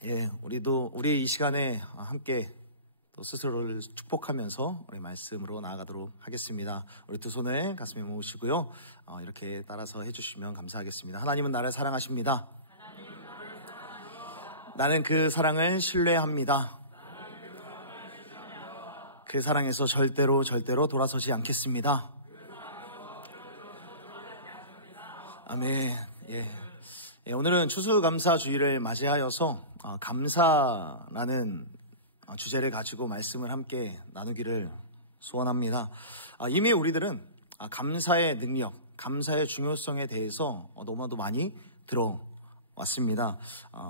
우리 이 시간에 함께 또 스스로를 축복하면서 우리 말씀으로 나아가도록 하겠습니다. 우리 두 손을 가슴에 모으시고요. 이렇게 따라서 해주시면 감사하겠습니다. 하나님은 나를 사랑하십니다. 나는 그 사랑을 신뢰합니다. 그 사랑에서 절대로 돌아서지 않겠습니다. 아멘. 오늘은 추수감사주의를 맞이하여서 감사라는 주제를 가지고 말씀을 함께 나누기를 소원합니다. 이미 우리들은 감사의 능력, 감사의 중요성에 대해서 너무나도 많이 들어왔습니다.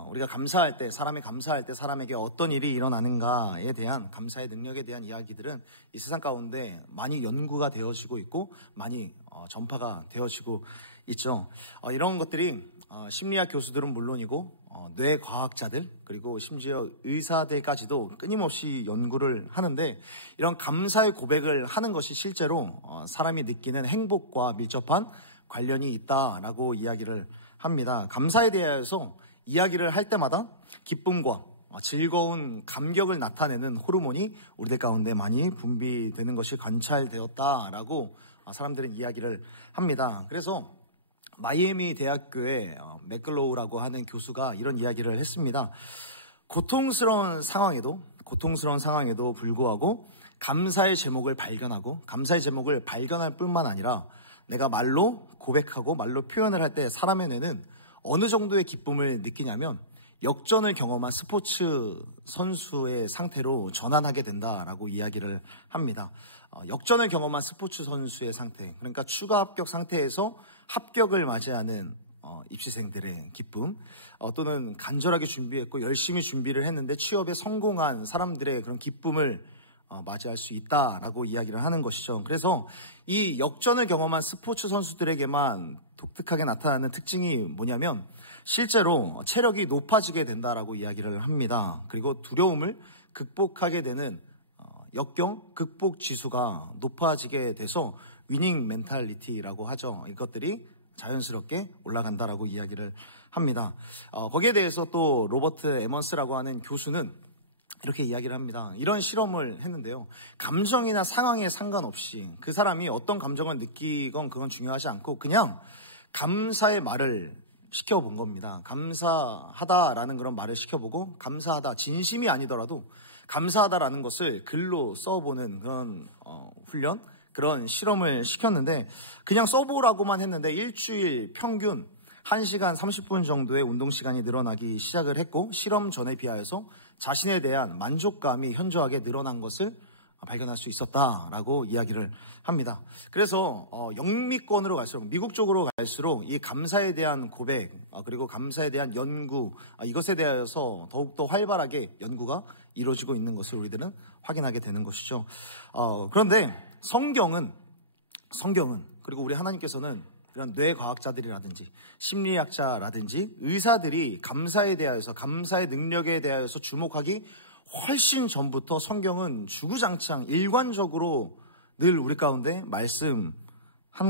우리가 감사할 때, 사람이 감사할 때 사람에게 어떤 일이 일어나는가에 대한 감사의 능력에 대한 이야기들은 이 세상 가운데 많이 연구가 되어지고 있고 많이 전파가 되어지고 있죠. 이런 것들이 심리학 교수들은 물론이고 뇌과학자들 그리고 심지어 의사들까지도 끊임없이 연구를 하는데, 이런 감사의 고백을 하는 것이 실제로 사람이 느끼는 행복과 밀접한 관련이 있다라고 이야기를 합니다. 감사에 대해서 이야기를 할 때마다 기쁨과 즐거운 감격을 나타내는 호르몬이 우리들 가운데 많이 분비되는 것이 관찰되었다라고 사람들은 이야기를 합니다. 그래서 마이애미 대학교의 맥글로우라고 하는 교수가 이런 이야기를 했습니다. 고통스러운 상황에도 불구하고 감사의 제목을 발견할 뿐만 아니라 내가 말로 고백하고 말로 표현을 할 때 사람의 뇌는 어느 정도의 기쁨을 느끼냐면 역전을 경험한 스포츠 선수의 상태로 전환하게 된다라고 이야기를 합니다. 역전을 경험한 스포츠 선수의 상태, 그러니까 추가 합격 상태에서 합격을 맞이하는 입시생들의 기쁨, 또는 간절하게 준비했고 열심히 준비를 했는데 취업에 성공한 사람들의 그런 기쁨을 맞이할 수 있다라고 이야기를 하는 것이죠. 그래서 이 역전을 경험한 스포츠 선수들에게만 독특하게 나타나는 특징이 뭐냐면 실제로 체력이 높아지게 된다라고 이야기를 합니다. 그리고 두려움을 극복하게 되는 역경 극복 지수가 높아지게 돼서 위닝 멘탈리티라고 하죠. 이것들이 자연스럽게 올라간다라고 이야기를 합니다. 거기에 대해서 또 로버트 에먼스라고 하는 교수는 이렇게 이야기를 합니다. 이런 실험을 했는데요. 감정이나 상황에 상관없이 그 사람이 어떤 감정을 느끼건 그건 중요하지 않고 그냥 감사의 말을 시켜본 겁니다. 감사하다라는 그런 말을 시켜보고, 감사하다, 진심이 아니더라도 감사하다라는 것을 글로 써보는 그런 훈련, 그런 실험을 시켰는데, 그냥 써보라고만 했는데 일주일 평균 1시간 30분 정도의 운동시간이 늘어나기 시작을 했고, 실험 전에 비하여서 자신에 대한 만족감이 현저하게 늘어난 것을 발견할 수 있었다라고 이야기를 합니다. 그래서 영미권으로 갈수록, 미국 쪽으로 갈수록 이 감사에 대한 고백, 그리고 감사에 대한 연구, 이것에 대해서 더욱더 활발하게 연구가 이루어지고 있는 것을 우리들은 확인하게 되는 것이죠. 그런데 성경은 그리고 우리 하나님께서는 이런 뇌과학자들이라든지 심리학자라든지 의사들이 감사에 대하여서, 감사의 능력에 대하여서 주목하기 훨씬 전부터 성경은 주구장창 일관적으로 늘 우리 가운데 말씀한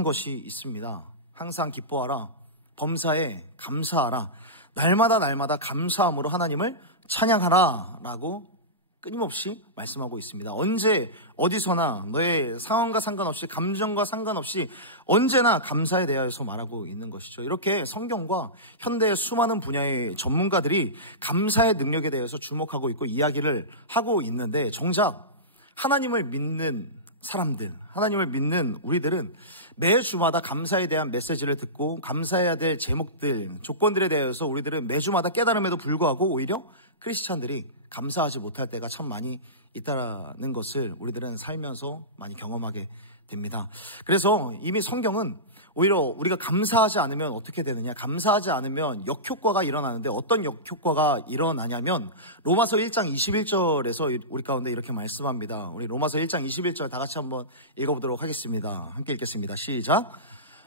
것이 있습니다. 항상 기뻐하라, 범사에 감사하라, 날마다 감사함으로 하나님을 찬양하라 라고 끊임없이 말씀하고 있습니다. 언제 어디서나 너의 상황과 상관없이, 감정과 상관없이 언제나 감사에 대하여서 말하고 있는 것이죠. 이렇게 성경과 현대의 수많은 분야의 전문가들이 감사의 능력에 대해서 주목하고 있고 이야기를 하고 있는데, 정작 하나님을 믿는 사람들, 하나님을 믿는 우리들은 매주마다 감사에 대한 메시지를 듣고 감사해야 될 제목들, 조건들에 대해서 우리들은 매주마다 깨달음에도 불구하고 오히려 크리스찬들이 감사하지 못할 때가 참 많이 있다는 것을 우리들은 살면서 많이 경험하게 됩니다. 그래서 이미 성경은 오히려 우리가 감사하지 않으면 어떻게 되느냐, 감사하지 않으면 역효과가 일어나는데 어떤 역효과가 일어나냐면 로마서 1장 21절에서 우리 가운데 이렇게 말씀합니다. 우리 로마서 1장 21절 다 같이 한번 읽어보도록 하겠습니다. 함께 읽겠습니다. 시작.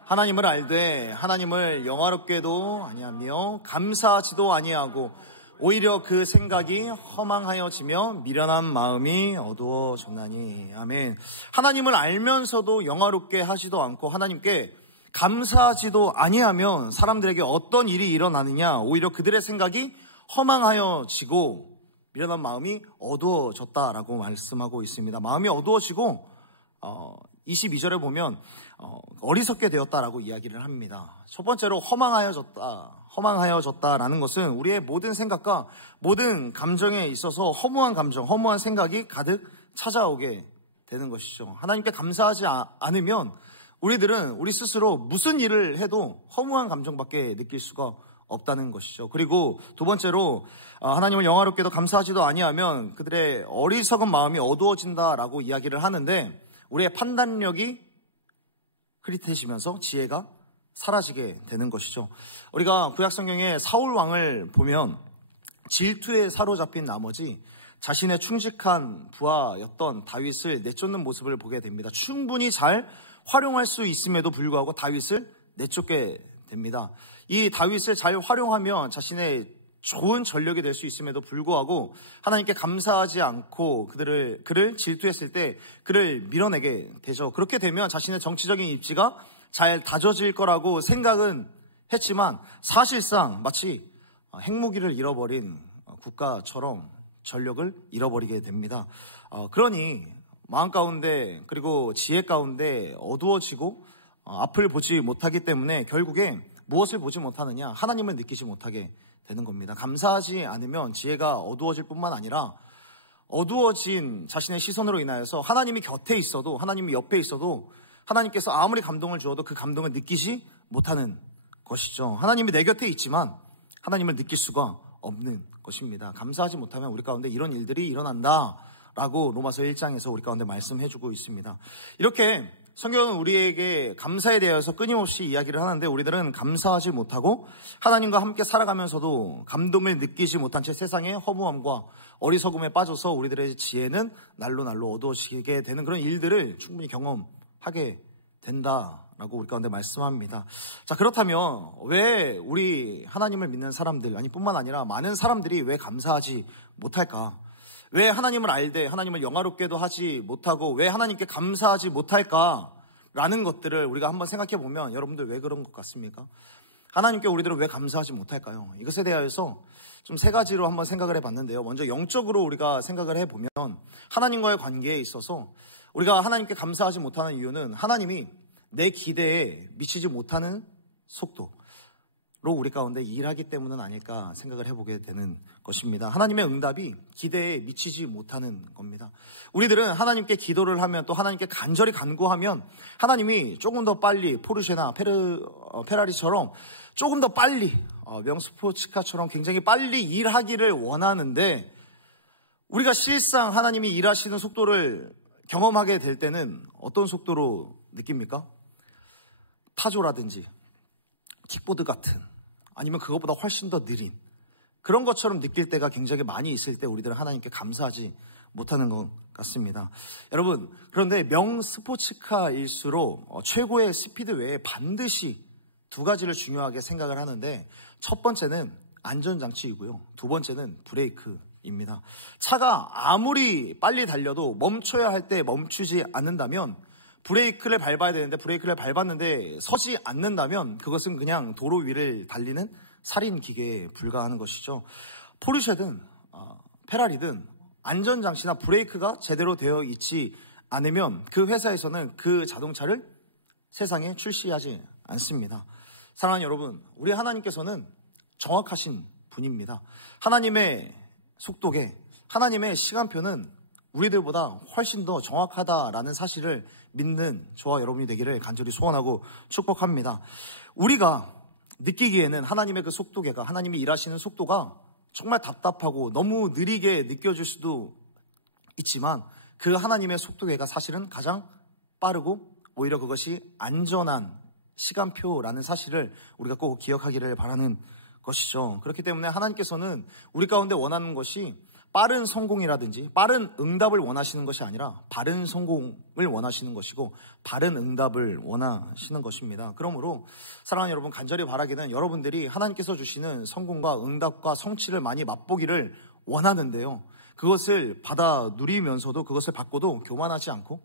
하나님을 알되 하나님을 영화롭게도 아니하며 감사하지도 아니하고 오히려 그 생각이 허망하여지며 미련한 마음이 어두워졌나니. 아멘. 하나님을 알면서도 영화롭게 하지도 않고 하나님께 감사하지도 아니하면 사람들에게 어떤 일이 일어나느냐, 오히려 그들의 생각이 허망하여지고 미련한 마음이 어두워졌다라고 말씀하고 있습니다. 마음이 어두워지고 22절에 보면 어리석게 되었다라고 이야기를 합니다. 첫 번째로 허망하여졌다라는 것은 우리의 모든 생각과 모든 감정에 있어서 허무한 감정, 허무한 생각이 가득 찾아오게 되는 것이죠. 하나님께 감사하지 않으면 우리들은 우리 스스로 무슨 일을 해도 허무한 감정밖에 느낄 수가 없다는 것이죠. 그리고 두 번째로 하나님을 영화롭게도 감사하지도 아니하면 그들의 어리석은 마음이 어두워진다라고 이야기를 하는데 우리의 판단력이 흐릿해지면서 지혜가 사라지게 되는 것이죠. 우리가 구약성경의 사울 왕을 보면 질투에 사로잡힌 나머지 자신의 충직한 부하였던 다윗을 내쫓는 모습을 보게 됩니다. 충분히 잘 활용할 수 있음에도 불구하고 다윗을 내쫓게 됩니다. 이 다윗을 잘 활용하면 자신의 좋은 전력이 될 수 있음에도 불구하고 하나님께 감사하지 않고 그를 질투했을 때 그를 밀어내게 되죠. 그렇게 되면 자신의 정치적인 입지가 잘 다져질 거라고 생각은 했지만 사실상 마치 핵무기를 잃어버린 국가처럼 전력을 잃어버리게 됩니다. 그러니 마음 가운데 그리고 지혜 가운데 어두워지고 앞을 보지 못하기 때문에 결국에 무엇을 보지 못하느냐? 하나님을 느끼지 못하게 되는 겁니다. 감사하지 않으면 지혜가 어두워질 뿐만 아니라 어두워진 자신의 시선으로 인하여서 하나님이 곁에 있어도 하나님이 옆에 있어도 하나님께서 아무리 감동을 주어도 그 감동을 느끼지 못하는 것이죠. 하나님이 내 곁에 있지만 하나님을 느낄 수가 없는 것입니다. 감사하지 못하면 우리 가운데 이런 일들이 일어난다라고 로마서 1장에서 우리 가운데 말씀해주고 있습니다. 이렇게 성경은 우리에게 감사에 대해서 끊임없이 이야기를 하는데 우리들은 감사하지 못하고 하나님과 함께 살아가면서도 감동을 느끼지 못한 채 세상의 허무함과 어리석음에 빠져서 우리들의 지혜는 날로 어두워지게 되는 그런 일들을 충분히 경험하게 된다라고 우리 가운데 말씀합니다. 자, 그렇다면 왜 우리 하나님을 믿는 사람들 뿐만 아니라 많은 사람들이 왜 감사하지 못할까? 왜 하나님을 알되 하나님을 영화롭게도 하지 못하고 왜 하나님께 감사하지 못할까라는 것들을 우리가 한번 생각해 보면 여러분들 왜 그런 것 같습니까? 하나님께 우리들은 왜 감사하지 못할까요? 이것에 대해서 좀 세 가지로 한번 생각을 해봤는데요. 먼저 영적으로 우리가 생각을 해보면 하나님과의 관계에 있어서 우리가 하나님께 감사하지 못하는 이유는 하나님이 내 기대에 미치지 못하는 속도로 우리 가운데 일하기 때문은 아닐까 생각을 해보게 되는 것입니다. 하나님의 응답이 기대에 미치지 못하는 겁니다. 우리들은 하나님께 기도를 하면 또 하나님께 간절히 간구하면 하나님이 조금 더 빨리 포르쉐나 페라리처럼 조금 더 빨리 명스포츠카처럼 굉장히 빨리 일하기를 원하는데 우리가 실상 하나님이 일하시는 속도를 경험하게 될 때는 어떤 속도로 느낍니까? 타조라든지 킥보드 같은 아니면 그것보다 훨씬 더 느린 그런 것처럼 느낄 때가 굉장히 많이 있을 때 우리들은 하나님께 감사하지 못하는 것 같습니다. 여러분, 그런데 명스포츠카일수록 최고의 스피드 외에 반드시 두 가지를 중요하게 생각을 하는데 첫 번째는 안전장치이고요. 두 번째는 브레이크입니다. 차가 아무리 빨리 달려도 멈춰야 할 때 멈추지 않는다면 브레이크를 밟아야 되는데 브레이크를 밟았는데 서지 않는다면 그것은 그냥 도로 위를 달리는 살인 기계에 불과하는 것이죠. 포르쉐든 페라리든 안전장치나 브레이크가 제대로 되어 있지 않으면 그 회사에서는 그 자동차를 세상에 출시하지 않습니다. 사랑하는 여러분, 우리 하나님께서는 정확하신 분입니다. 하나님의 속도계, 하나님의 시간표는 우리들보다 훨씬 더 정확하다라는 사실을 믿는 저와 여러분이 되기를 간절히 소원하고 축복합니다. 우리가 느끼기에는 하나님의 그 속도계가, 하나님이 일하시는 속도가 정말 답답하고 너무 느리게 느껴질 수도 있지만 그 하나님의 속도계가 사실은 가장 빠르고 오히려 그것이 안전한 시간표라는 사실을 우리가 꼭 기억하기를 바라는 것이죠. 그렇기 때문에 하나님께서는 우리 가운데 원하는 것이 빠른 성공이라든지 빠른 응답을 원하시는 것이 아니라 바른 성공을 원하시는 것이고 바른 응답을 원하시는 것입니다. 그러므로 사랑하는 여러분, 간절히 바라기는 여러분들이 하나님께서 주시는 성공과 응답과 성취를 많이 맛보기를 원하는데요. 그것을 받아 누리면서도 그것을 받고도 교만하지 않고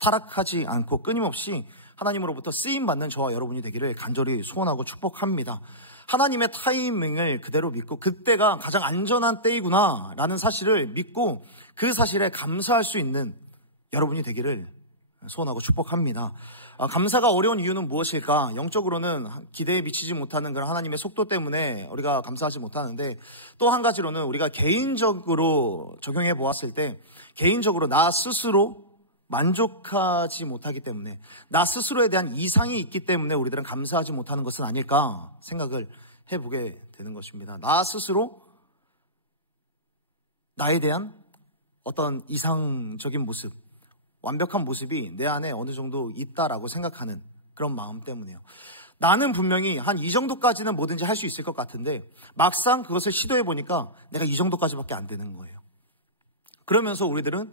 타락하지 않고 끊임없이 하나님으로부터 쓰임받는 저와 여러분이 되기를 간절히 소원하고 축복합니다. 하나님의 타이밍을 그대로 믿고 그때가 가장 안전한 때이구나 라는 사실을 믿고 그 사실에 감사할 수 있는 여러분이 되기를 소원하고 축복합니다. 감사가 어려운 이유는 무엇일까? 영적으로는 기대에 미치지 못하는 그런 하나님의 속도 때문에 우리가 감사하지 못하는데, 또 한 가지로는 우리가 개인적으로 적용해 보았을 때 개인적으로 나 스스로 만족하지 못하기 때문에, 나 스스로에 대한 이상이 있기 때문에 우리들은 감사하지 못하는 것은 아닐까 생각을 해보게 되는 것입니다. 나 스스로 나에 대한 어떤 이상적인 모습, 완벽한 모습이 내 안에 어느 정도 있다라고 생각하는 그런 마음 때문에요. 나는 분명히 한 이 정도까지는 뭐든지 할 수 있을 것 같은데 막상 그것을 시도해 보니까 내가 이 정도까지밖에 안 되는 거예요. 그러면서 우리들은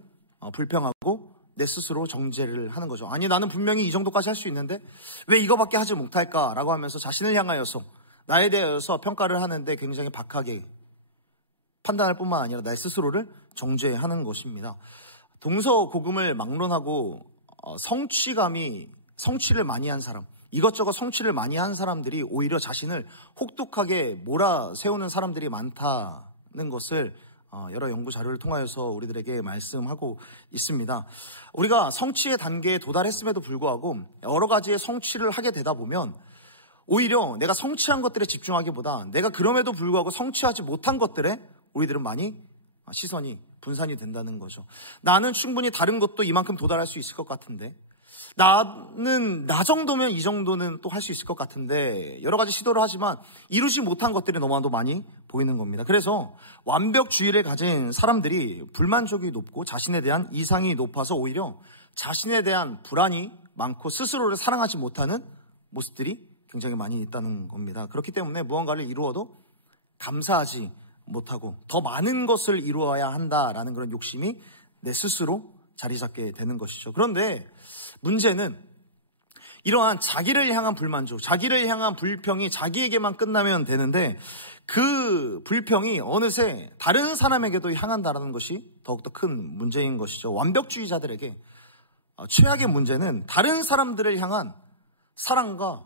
불평하고 내 스스로 정죄를 하는 거죠. 아니, 나는 분명히 이 정도까지 할 수 있는데 왜 이거밖에 하지 못할까라고 하면서 자신을 향하여서, 나에 대해서 평가를 하는데 굉장히 박하게 판단할 뿐만 아니라 내 스스로를 정죄하는 것입니다. 동서고금을 막론하고 성취를 많이 한 사람, 이것저것 성취를 많이 한 사람들이 오히려 자신을 혹독하게 몰아세우는 사람들이 많다는 것을 여러 연구 자료를 통하여서 우리들에게 말씀하고 있습니다. 우리가 성취의 단계에 도달했음에도 불구하고 여러 가지의 성취를 하게 되다 보면 오히려 내가 성취한 것들에 집중하기보다 내가 그럼에도 불구하고 성취하지 못한 것들에 우리들은 많이 시선이 분산이 된다는 거죠. 나는 충분히 다른 것도 이만큼 도달할 수 있을 것 같은데, 나는 나 정도면 이 정도는 또 할 수 있을 것 같은데, 여러 가지 시도를 하지만 이루지 못한 것들이 너무나도 많이 보이는 겁니다. 그래서 완벽주의를 가진 사람들이 불만족이 높고 자신에 대한 이상이 높아서 오히려 자신에 대한 불안이 많고 스스로를 사랑하지 못하는 모습들이 굉장히 많이 있다는 겁니다. 그렇기 때문에 무언가를 이루어도 감사하지 못하고 더 많은 것을 이루어야 한다라는 그런 욕심이 내 스스로 자리 잡게 되는 것이죠. 그런데 문제는 이러한 자기를 향한 불만족, 자기를 향한 불평이 자기에게만 끝나면 되는데 그 불평이 어느새 다른 사람에게도 향한다라는 것이 더욱더 큰 문제인 것이죠. 완벽주의자들에게 최악의 문제는 다른 사람들을 향한 사랑과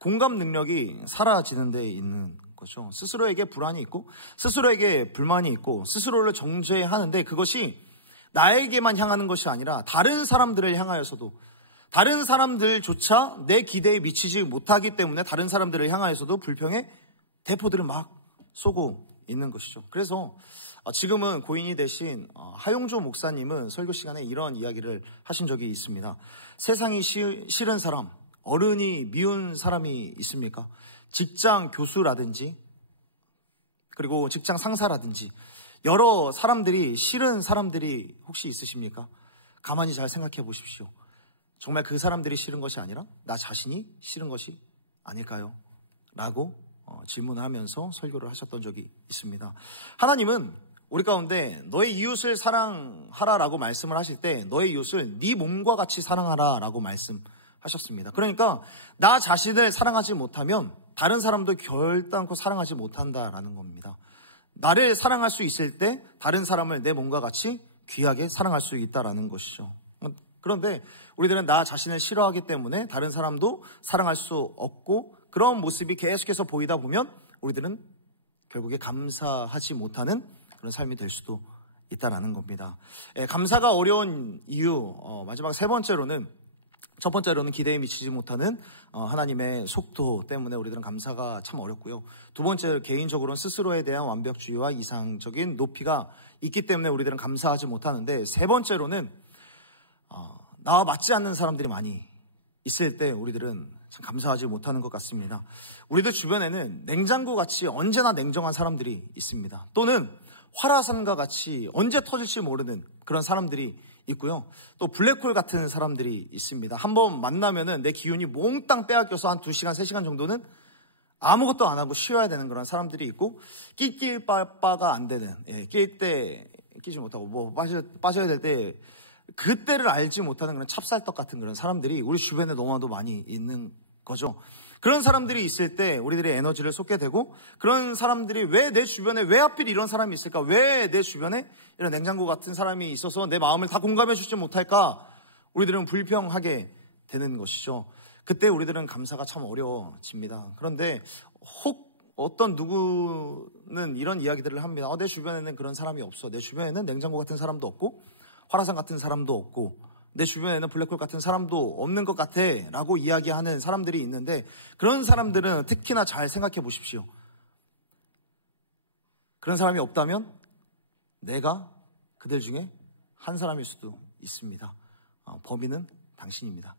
공감 능력이 사라지는 데 있는 거죠. 스스로에게 불안이 있고 스스로에게 불만이 있고 스스로를 정죄하는데 그것이 나에게만 향하는 것이 아니라 다른 사람들을 향하여서도, 다른 사람들조차 내 기대에 미치지 못하기 때문에 다른 사람들을 향하여서도 불평의 대포들을 막 쏘고 있는 것이죠. 그래서 지금은 고인이 되신 하용조 목사님은 설교 시간에 이런 이야기를 하신 적이 있습니다. 세상이 싫은 사람, 어른이 미운 사람이 있습니까? 직장 교수라든지 그리고 직장 상사라든지 여러 사람들이 싫은 사람들이 혹시 있으십니까? 가만히 잘 생각해 보십시오. 정말 그 사람들이 싫은 것이 아니라 나 자신이 싫은 것이 아닐까요? 라고 질문을 하면서 설교를 하셨던 적이 있습니다. 하나님은 우리 가운데 너의 이웃을 사랑하라라고 말씀을 하실 때 너의 이웃을 네 몸과 같이 사랑하라라고 말씀하셨습니다. 그러니까 나 자신을 사랑하지 못하면 다른 사람도 결단코 사랑하지 못한다라는 겁니다. 나를 사랑할 수 있을 때 다른 사람을 내 몸과 같이 귀하게 사랑할 수 있다라는 것이죠. 그런데 우리들은 나 자신을 싫어하기 때문에 다른 사람도 사랑할 수 없고 그런 모습이 계속해서 보이다 보면 우리들은 결국에 감사하지 못하는 그런 삶이 될 수도 있다라는 겁니다. 감사가 어려운 이유, 마지막 세 번째로는, 첫 번째로는 기대에 미치지 못하는 하나님의 속도 때문에 우리들은 감사가 참 어렵고요. 두 번째, 개인적으로는 스스로에 대한 완벽주의와 이상적인 높이가 있기 때문에 우리들은 감사하지 못하는데, 세 번째로는 나와 맞지 않는 사람들이 많이 있을 때 우리들은 참 감사하지 못하는 것 같습니다. 우리들 주변에는 냉장고같이 언제나 냉정한 사람들이 있습니다. 또는 화라산과 같이 언제 터질지 모르는 그런 사람들이 있고요. 또 블랙홀 같은 사람들이 있습니다. 한번 만나면은 내 기운이 몽땅 빼앗겨서 한 2시간, 3시간 정도는 아무것도 안 하고 쉬어야 되는 그런 사람들이 있고, 낄 바가 안 되는, 낄 때 끼지 못하고 뭐 빠져야 될 때 그때를 알지 못하는 그런 찹쌀떡 같은 그런 사람들이 우리 주변에 너무나도 많이 있는 거죠. 그런 사람들이 있을 때 우리들의 에너지를 쏟게 되고, 그런 사람들이 왜 내 주변에 왜 하필 이런 사람이 있을까? 왜 내 주변에 이런 냉장고 같은 사람이 있어서 내 마음을 다 공감해 주지 못할까? 우리들은 불평하게 되는 것이죠. 그때 우리들은 감사가 참 어려워집니다. 그런데 혹 어떤 누구는 이런 이야기들을 합니다. 내 주변에는 그런 사람이 없어. 내 주변에는 냉장고 같은 사람도 없고 화라산 같은 사람도 없고 내 주변에는 블랙홀 같은 사람도 없는 것 같아 라고 이야기하는 사람들이 있는데, 그런 사람들은 특히나 잘 생각해 보십시오. 그런 사람이 없다면 내가 그들 중에 한 사람일 수도 있습니다. 범인은 당신입니다.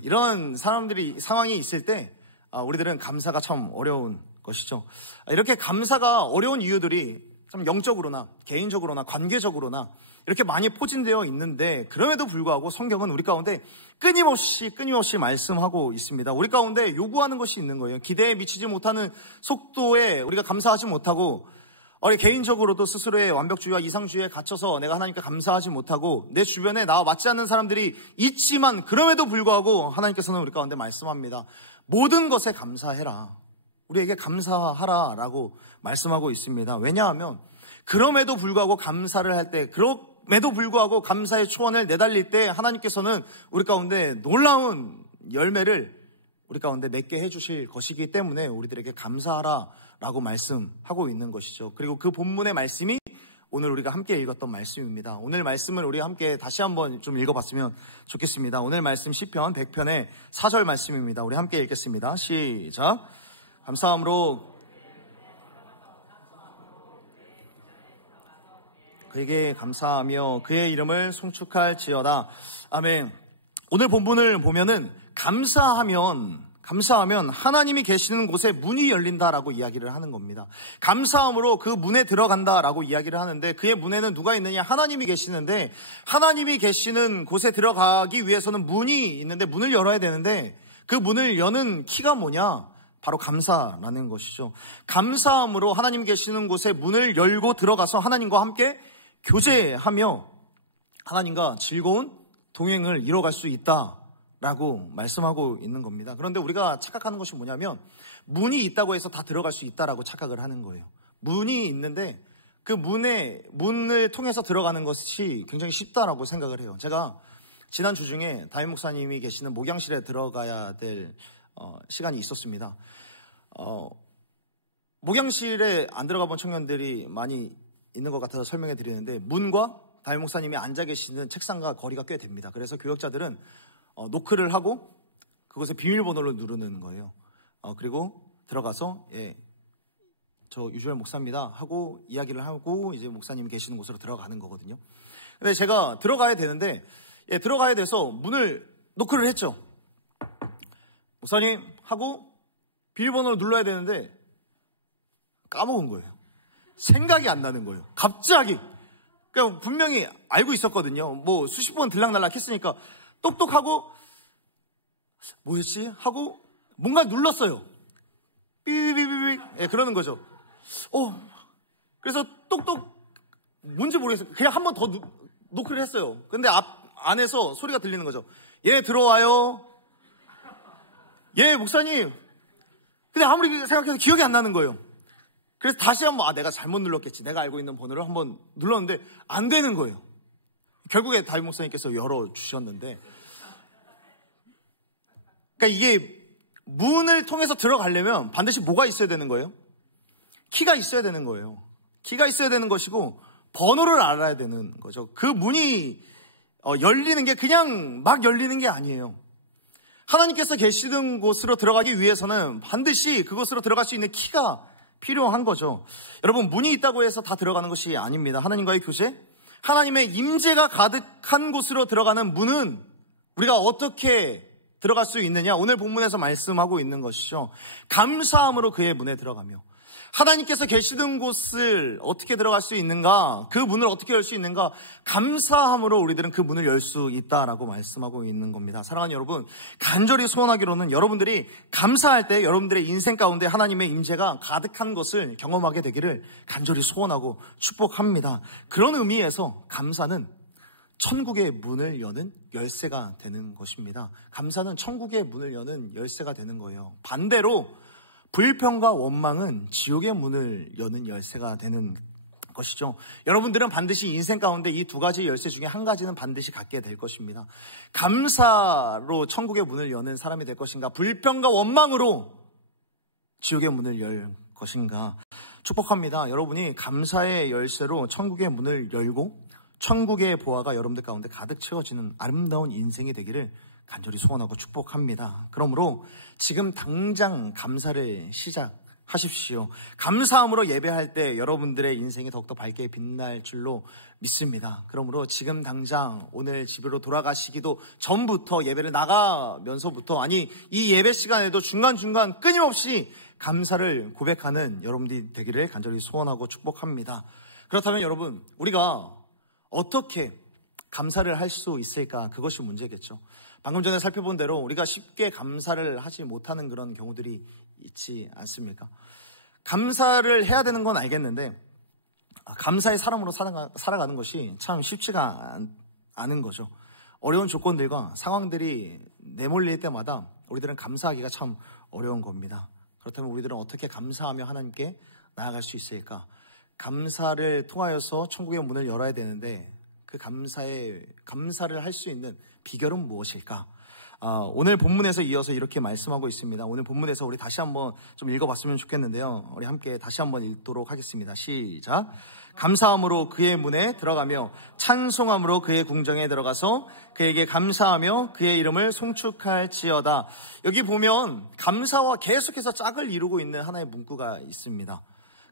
이런 상황이 있을 때 우리들은 감사가 참 어려운 것이죠. 이렇게 감사가 어려운 이유들이 참 영적으로나 개인적으로나 관계적으로나 이렇게 많이 포진되어 있는데, 그럼에도 불구하고 성경은 우리 가운데 끊임없이 말씀하고 있습니다. 우리 가운데 요구하는 것이 있는 거예요. 기대에 미치지 못하는 속도에 우리가 감사하지 못하고, 개인적으로도 스스로의 완벽주의와 이상주의에 갇혀서 내가 하나님께 감사하지 못하고, 내 주변에 나와 맞지 않는 사람들이 있지만 그럼에도 불구하고 하나님께서는 우리 가운데 말씀합니다. 모든 것에 감사해라. 우리에게 감사하라 라고 말씀하고 있습니다. 왜냐하면 그럼에도 불구하고 감사를 할 때, 그럼에도 불구하고 감사의 초원을 내달릴 때 하나님께서는 우리 가운데 놀라운 열매를 우리 가운데 맺게 해주실 것이기 때문에 우리들에게 감사하라 라고 말씀하고 있는 것이죠. 그리고 그 본문의 말씀이 오늘 우리가 함께 읽었던 말씀입니다. 오늘 말씀을 우리 함께 다시 한번 좀 읽어봤으면 좋겠습니다. 오늘 말씀 시편 100편의 4절 말씀입니다. 우리 함께 읽겠습니다. 시작. 감사함으로 그에게 감사하며 그의 이름을 송축할지어다. 아멘. 오늘 본문을 보면은 감사하면 하나님이 계시는 곳에 문이 열린다라고 이야기를 하는 겁니다. 감사함으로 그 문에 들어간다라고 이야기를 하는데, 그의 문에는 누가 있느냐? 하나님이 계시는데, 하나님이 계시는 곳에 들어가기 위해서는 문이 있는데 문을 열어야 되는데, 그 문을 여는 키가 뭐냐? 바로 감사라는 것이죠. 감사함으로 하나님 계시는 곳에 문을 열고 들어가서 하나님과 함께 교제하며 하나님과 즐거운 동행을 이뤄갈 수 있다라고 말씀하고 있는 겁니다. 그런데 우리가 착각하는 것이 뭐냐면, 문이 있다고 해서 다 들어갈 수 있다라고 착각을 하는 거예요. 문이 있는데 그 문을 통해서 들어가는 것이 굉장히 쉽다라고 생각을 해요. 제가 지난 주 중에 담임 목사님이 계시는 목양실에 들어가야 될 시간이 있었습니다. 목양실에 안 들어가 본 청년들이 많이 있는 것 같아서 설명해 드리는데, 문과 담임 목사님이 앉아 계시는 책상과 거리가 꽤 됩니다. 그래서 교역자들은 노크를 하고 그곳에 비밀번호를 누르는 거예요. 그리고 들어가서 저 유주열 목사입니다 하고 이야기를 하고 이제 목사님이 계시는 곳으로 들어가는 거거든요. 근데 제가 들어가야 되는데 들어가야 돼서 문을 노크를 했죠. 목사님 하고 비밀번호를 눌러야 되는데 까먹은 거예요. 생각이 안 나는 거예요. 갑자기. 그러니까 분명히 알고 있었거든요. 뭐 수십 번 들락날락 했으니까 똑똑하고 뭐였지? 하고 뭔가 눌렀어요. 삐삐삐삐삐. 그러는 거죠. 그래서 똑똑 뭔지 모르겠어요. 그냥 한 번 더 노크를 했어요. 근데 안에서 소리가 들리는 거죠. 들어와요. 목사님. 근데 아무리 생각해도 기억이 안 나는 거예요. 그래서 다시 한번 내가 잘못 눌렀겠지. 내가 알고 있는 번호를 한번 눌렀는데 안 되는 거예요. 결국에 담임 목사님께서 열어주셨는데, 그러니까 이게 문을 통해서 들어가려면 반드시 뭐가 있어야 되는 거예요? 키가 있어야 되는 거예요. 키가 있어야 되는 것이고 번호를 알아야 되는 거죠. 그 문이 열리는 게 그냥 막 열리는 게 아니에요. 하나님께서 계시는 곳으로 들어가기 위해서는 반드시 그곳으로 들어갈 수 있는 키가 필요한 거죠. 여러분, 문이 있다고 해서 다 들어가는 것이 아닙니다. 하나님과의 교제, 하나님의 임재가 가득한 곳으로 들어가는 문은 우리가 어떻게 들어갈 수 있느냐? 오늘 본문에서 말씀하고 있는 것이죠. 감사함으로 그의 문에 들어가며, 하나님께서 계시는 곳을 어떻게 들어갈 수 있는가? 그 문을 어떻게 열 수 있는가? 감사함으로 우리들은 그 문을 열 수 있다라고 말씀하고 있는 겁니다. 사랑하는 여러분, 간절히 소원하기로는 여러분들이 감사할 때 여러분들의 인생 가운데 하나님의 임재가 가득한 것을 경험하게 되기를 간절히 소원하고 축복합니다. 그런 의미에서 감사는 천국의 문을 여는 열쇠가 되는 것입니다. 감사는 천국의 문을 여는 열쇠가 되는 거예요. 반대로 불평과 원망은 지옥의 문을 여는 열쇠가 되는 것이죠. 여러분들은 반드시 인생 가운데 이 두 가지 열쇠 중에 한 가지는 반드시 갖게 될 것입니다. 감사로 천국의 문을 여는 사람이 될 것인가, 불평과 원망으로 지옥의 문을 열 것인가? 축복합니다. 여러분이 감사의 열쇠로 천국의 문을 열고 천국의 보화가 여러분들 가운데 가득 채워지는 아름다운 인생이 되기를 간절히 소원하고 축복합니다. 그러므로 지금 당장 감사를 시작하십시오. 감사함으로 예배할 때 여러분들의 인생이 더욱더 밝게 빛날 줄로 믿습니다. 그러므로 지금 당장 오늘 집으로 돌아가시기도 전부터 예배를 나가면서부터 이 예배 시간에도 중간중간 끊임없이 감사를 고백하는 여러분들이 되기를 간절히 소원하고 축복합니다. 그렇다면 여러분, 우리가 어떻게 감사를 할 수 있을까? 그것이 문제겠죠. 방금 전에 살펴본 대로 우리가 쉽게 감사를 하지 못하는 그런 경우들이 있지 않습니까? 감사를 해야 되는 건 알겠는데 감사의 사람으로 살아가는 것이 참 쉽지가 않은 거죠. 어려운 조건들과 상황들이 내몰릴 때마다 우리들은 감사하기가 참 어려운 겁니다. 그렇다면 우리들은 어떻게 감사하며 하나님께 나아갈 수 있을까? 감사를 통하여서 천국의 문을 열어야 되는데 그 감사를 할 수 있는 비결은 무엇일까? 오늘 본문에서 이어서 이렇게 말씀하고 있습니다. 오늘 본문에서 우리 다시 한번 좀 읽어봤으면 좋겠는데요. 우리 함께 다시 한번 읽도록 하겠습니다. 시작. 감사함으로 그의 문에 들어가며 찬송함으로 그의 궁정에 들어가서 그에게 감사하며 그의 이름을 송축할지어다. 여기 보면 감사와 계속해서 짝을 이루고 있는 하나의 문구가 있습니다.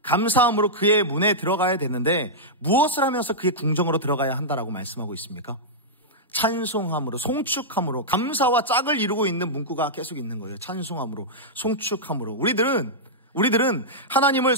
감사함으로 그의 문에 들어가야 되는데 무엇을 하면서 그의 궁정으로 들어가야 한다라고 말씀하고 있습니까? 찬송함으로, 송축함으로, 감사와 짝을 이루고 있는 문구가 계속 있는 거예요. 찬송함으로, 송축함으로. 우리들은 하나님을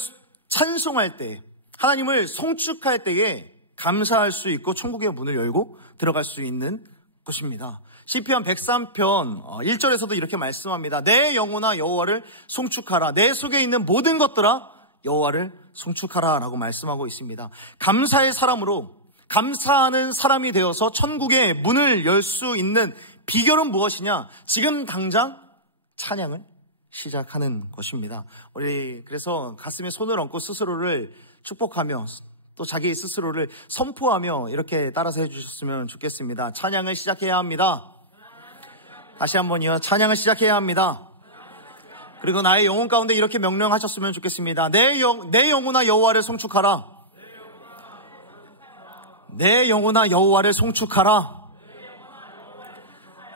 찬송할 때, 하나님을 송축할 때에 감사할 수 있고 천국의 문을 열고 들어갈 수 있는 것입니다. 시편 103편 1절에서도 이렇게 말씀합니다. 내 영혼아 여호와를 송축하라. 내 속에 있는 모든 것들아 여호와를 송축하라 라고 말씀하고 있습니다. 감사의 사람으로, 감사하는 사람이 되어서 천국의 문을 열 수 있는 비결은 무엇이냐? 지금 당장 찬양을 시작하는 것입니다. 우리 그래서 가슴에 손을 얹고 스스로를 축복하며 또 자기 스스로를 선포하며 이렇게 따라서 해주셨으면 좋겠습니다. 찬양을 시작해야 합니다. 다시 한번요. 찬양을 시작해야 합니다. 그리고 나의 영혼 가운데 이렇게 명령하셨으면 좋겠습니다. 내 영혼아 여호와를 송축하라. 내 영혼아 여호와를 송축하라.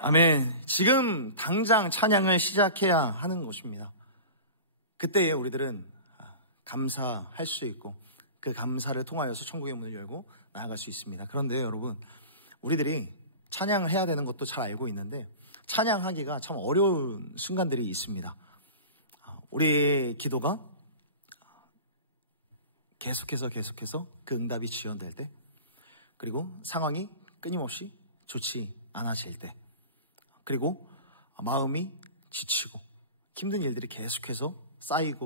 아멘. 지금 당장 찬양을 시작해야 하는 것입니다. 그때에 우리들은 감사할 수 있고 그 감사를 통하여서 천국의 문을 열고 나아갈 수 있습니다. 그런데 여러분, 우리들이 찬양을 해야 되는 것도 잘 알고 있는데 찬양하기가 참 어려운 순간들이 있습니다. 우리의 기도가 계속해서 그 응답이 지연될 때, 그리고 상황이 끊임없이 좋지 않아질 때, 그리고 마음이 지치고 힘든 일들이 계속해서 쌓일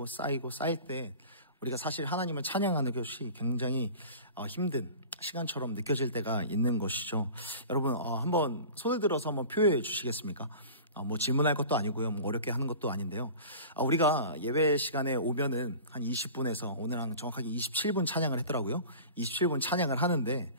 때 우리가 사실 하나님을 찬양하는 것이 굉장히 힘든 시간처럼 느껴질 때가 있는 것이죠. 여러분 한번 손을 들어서 한번 표현해 주시겠습니까? 뭐 질문할 것도 아니고요, 뭐 어렵게 하는 것도 아닌데요. 우리가 예배 시간에 오면은 한 20분에서 오늘 한 정확하게 27분 찬양을 했더라고요. 27분 찬양을 하는데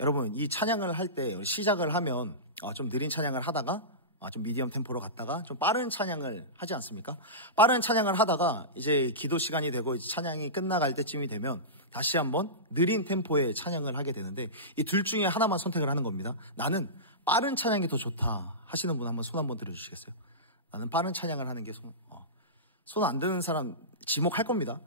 여러분 이 찬양을 할 때 시작을 하면 좀 느린 찬양을 하다가 좀 미디엄 템포로 갔다가 좀 빠른 찬양을 하지 않습니까? 빠른 찬양을 하다가 이제 기도 시간이 되고 이제 찬양이 끝나갈 때쯤이 되면 다시 한번 느린 템포의 찬양을 하게 되는데 이 둘 중에 하나만 선택을 하는 겁니다. 나는 빠른 찬양이 더 좋다 하시는 분 한번 손 한번 들어주시겠어요? 나는 빠른 찬양을 하는 게 손 안 드는 사람 지목할 겁니다.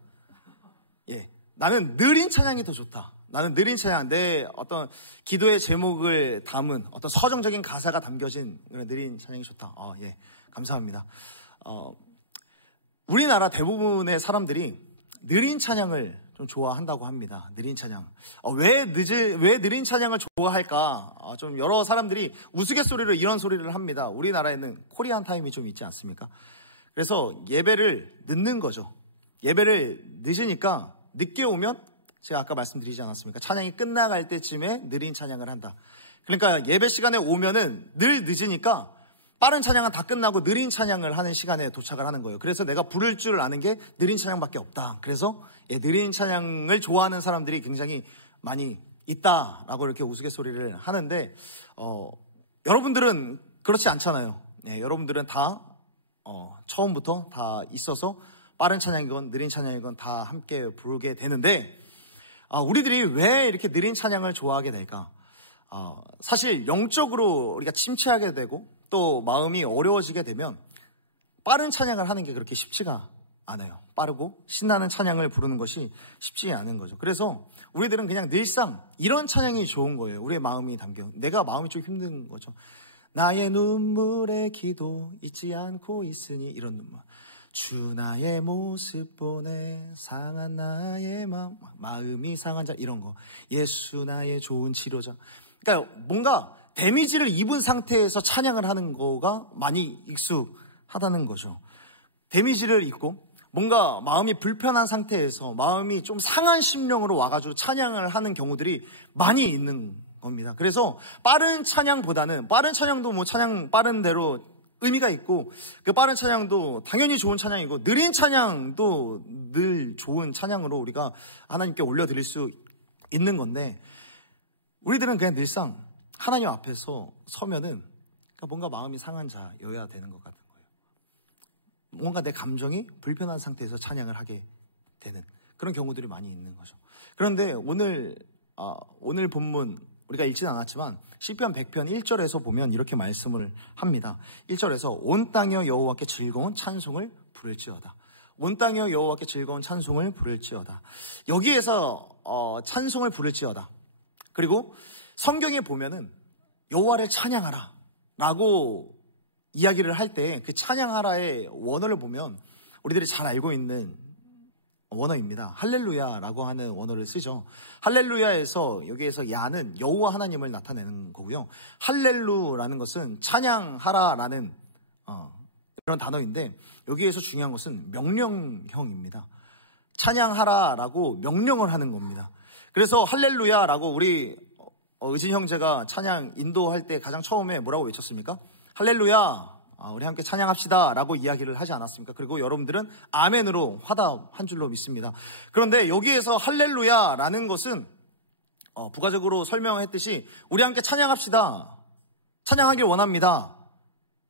예, 나는 느린 찬양이 더 좋다. 나는 느린 찬양, 내 어떤 기도의 제목을 담은 어떤 서정적인 가사가 담겨진 느린 찬양이 좋다. 예, 감사합니다. 우리나라 대부분의 사람들이 느린 찬양을 좀 좋아한다고 합니다. 느린 찬양. 왜 느린 찬양을 좋아할까? 좀 여러 사람들이 우스갯소리로 이런 소리를 합니다. 우리나라에는 코리안 타임이 좀 있지 않습니까? 그래서 예배를 늦는 거죠. 예배를 늦으니까 늦게 오면 제가 아까 말씀드리지 않았습니까? 찬양이 끝나갈 때쯤에 느린 찬양을 한다. 그러니까 예배 시간에 오면은 늘 늦으니까 빠른 찬양은 다 끝나고 느린 찬양을 하는 시간에 도착을 하는 거예요. 그래서 내가 부를 줄 아는 게 느린 찬양밖에 없다. 그래서 느린 찬양을 좋아하는 사람들이 굉장히 많이 있다라고 이렇게 우스갯소리를 하는데 여러분들은 그렇지 않잖아요. 여러분들은 다 처음부터 다 있어서 빠른 찬양이건 느린 찬양이건 다 함께 부르게 되는데, 우리들이 왜 이렇게 느린 찬양을 좋아하게 될까? 사실 영적으로 우리가 침체하게 되고 또 마음이 어려워지게 되면 빠른 찬양을 하는 게 그렇게 쉽지가 않아요. 빠르고 신나는 찬양을 부르는 것이 쉽지 않은 거죠. 그래서 우리들은 그냥 늘상 이런 찬양이 좋은 거예요. 우리의 마음이 담겨. 내가 마음이 좀 힘든 거죠. 나의 눈물의 기도 잊지 않고 있으니, 이런 눈물. 주 나의 모습 보내 상한 나의 마음이 상한 자, 이런 거. 예수 나의 좋은 치료자. 그러니까 뭔가 데미지를 입은 상태에서 찬양을 하는 거가 많이 익숙하다는 거죠. 데미지를 입고 뭔가 마음이 불편한 상태에서 마음이 좀 상한 심령으로 와가지고 찬양을 하는 경우들이 많이 있는 겁니다. 그래서 빠른 찬양보다는, 빠른 찬양도 뭐 찬양 빠른 대로 의미가 있고, 그 빠른 찬양도 당연히 좋은 찬양이고, 느린 찬양도 늘 좋은 찬양으로 우리가 하나님께 올려드릴 수 있는 건데, 우리들은 그냥 늘상 하나님 앞에서 서면은 뭔가 마음이 상한 자여야 되는 것 같은 거예요. 뭔가 내 감정이 불편한 상태에서 찬양을 하게 되는 그런 경우들이 많이 있는 거죠. 그런데 오늘 본문 우리가 읽지는 않았지만 시편 100편 1절에서 보면 이렇게 말씀을 합니다. 1절에서 온 땅이여 여호와께 즐거운 찬송을 부를지어다. 온 땅이여 여호와께 즐거운 찬송을 부를지어다. 여기에서 찬송을 부를지어다. 그리고 성경에 보면은 여호와를 찬양하라 라고 이야기를 할 때 그 찬양하라의 원어를 보면 우리들이 잘 알고 있는 원어입니다. 할렐루야라고 하는 원어를 쓰죠. 할렐루야에서 여기에서 야는 여호와 하나님을 나타내는 거고요. 할렐루라는 것은 찬양하라라는 그런 단어인데, 여기에서 중요한 것은 명령형입니다. 찬양하라라고 명령을 하는 겁니다. 그래서 할렐루야라고 우리 의진 형제가 찬양 인도할 때 가장 처음에 뭐라고 외쳤습니까? 할렐루야, 우리 함께 찬양합시다 라고 이야기를 하지 않았습니까? 그리고 여러분들은 아멘으로 화답한 줄로 믿습니다. 그런데 여기에서 할렐루야라는 것은 부가적으로 설명했듯이 우리 함께 찬양합시다, 찬양하길 원합니다,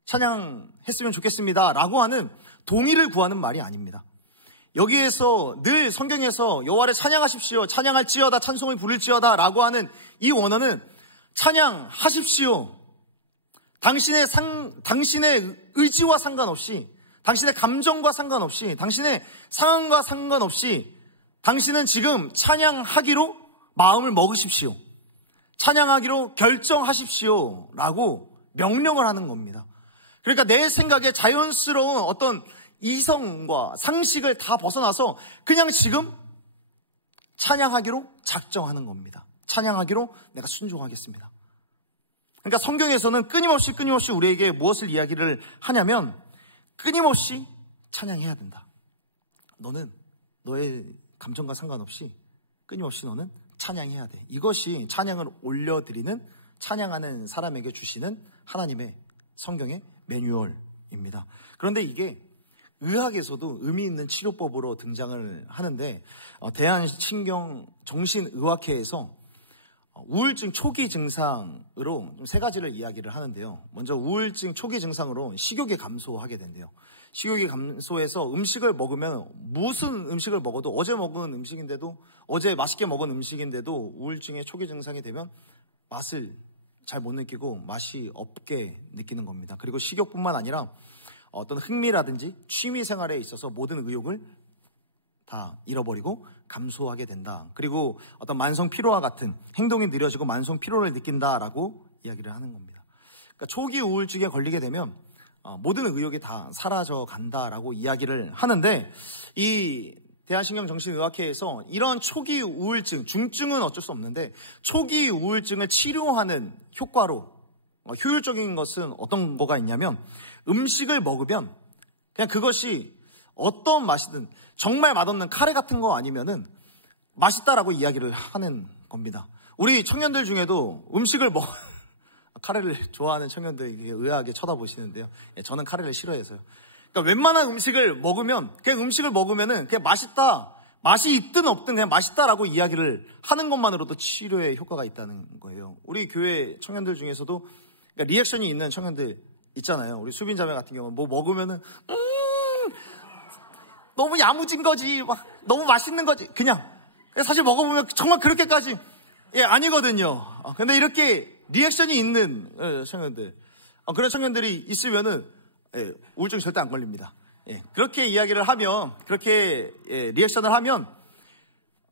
찬양했으면 좋겠습니다 라고 하는 동의를 구하는 말이 아닙니다. 여기에서 늘 성경에서 여호와를 찬양하십시오, 찬양할지어다, 찬송을 부를지어다 라고 하는 이 원어는 찬양하십시오, 당신의 의지와 상관없이, 당신의 감정과 상관없이, 당신의 상황과 상관없이 당신은 지금 찬양하기로 마음을 먹으십시오, 찬양하기로 결정하십시오 라고 명령을 하는 겁니다. 그러니까 내 생각에 자연스러운 어떤 이성과 상식을 다 벗어나서 그냥 지금 찬양하기로 작정하는 겁니다. 찬양하기로 내가 순종하겠습니다. 그러니까 성경에서는 끊임없이 우리에게 무엇을 이야기를 하냐면 끊임없이 찬양해야 된다. 너는 너의 감정과 상관없이 끊임없이 너는 찬양해야 돼. 이것이 찬양을 올려드리는, 찬양하는 사람에게 주시는 하나님의 성경의 매뉴얼입니다. 그런데 이게 의학에서도 의미 있는 치료법으로 등장을 하는데, 대한신경정신의학회에서 우울증 초기 증상으로 세 가지를 이야기를 하는데요. 먼저 우울증 초기 증상으로 식욕이 감소하게 된대요. 식욕이 감소해서 음식을 먹으면, 무슨 음식을 먹어도, 어제 먹은 음식인데도, 어제 맛있게 먹은 음식인데도 우울증의 초기 증상이 되면 맛을 잘 못 느끼고 맛이 없게 느끼는 겁니다. 그리고 식욕뿐만 아니라 어떤 흥미라든지 취미 생활에 있어서 모든 의욕을 다 잃어버리고 감소하게 된다. 그리고 어떤 만성 피로와 같은 행동이 느려지고 만성 피로를 느낀다라고 이야기를 하는 겁니다. 그러니까 초기 우울증에 걸리게 되면 모든 의욕이 다 사라져 간다라고 이야기를 하는데, 이 대한신경정신의학회에서 이런 초기 우울증, 중증은 어쩔 수 없는데 초기 우울증을 치료하는 효과로 효율적인 것은 어떤 거가 있냐면, 음식을 먹으면 그냥 그것이 어떤 맛이든 정말 맛없는 카레 같은 거 아니면은 맛있다라고 이야기를 하는 겁니다. 우리 청년들 중에도 음식을 카레를 좋아하는 청년들 의아하게 쳐다보시는데요. 저는 카레를 싫어해서요. 그러니까 웬만한 음식을 먹으면, 그냥 음식을 먹으면은 그냥 맛있다, 맛이 있든 없든 그냥 맛있다라고 이야기를 하는 것만으로도 치료에 효과가 있다는 거예요. 우리 교회 청년들 중에서도 그러니까 리액션이 있는 청년들 있잖아요. 우리 수빈 자매 같은 경우는 뭐 먹으면은 너무 야무진 거지, 막 너무 맛있는 거지. 그냥 사실 먹어보면 정말 그렇게까지 아니거든요. 근데 이렇게 리액션이 있는 청년들, 그런 청년들이 있으면은 우울증 절대 안 걸립니다. 그렇게 이야기를 하면, 그렇게 리액션을 하면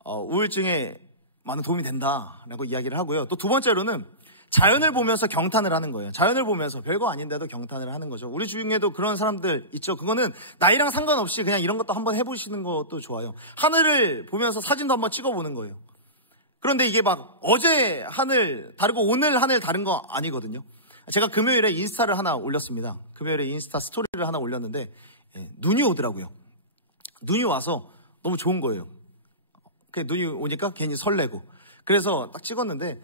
우울증에 많은 도움이 된다라고 이야기를 하고요. 또 두 번째로는 자연을 보면서 경탄을 하는 거예요. 자연을 보면서 별거 아닌데도 경탄을 하는 거죠. 우리 중에도 그런 사람들 있죠. 그거는 나이랑 상관없이 그냥 이런 것도 한번 해보시는 것도 좋아요. 하늘을 보면서 사진도 한번 찍어보는 거예요. 그런데 이게 막 어제 하늘 다르고 오늘 하늘 다른 거 아니거든요. 제가 금요일에 인스타를 하나 올렸습니다. 금요일에 인스타 스토리를 하나 올렸는데 눈이 오더라고요. 눈이 와서 너무 좋은 거예요. 눈이 오니까 괜히 설레고. 그래서 딱 찍었는데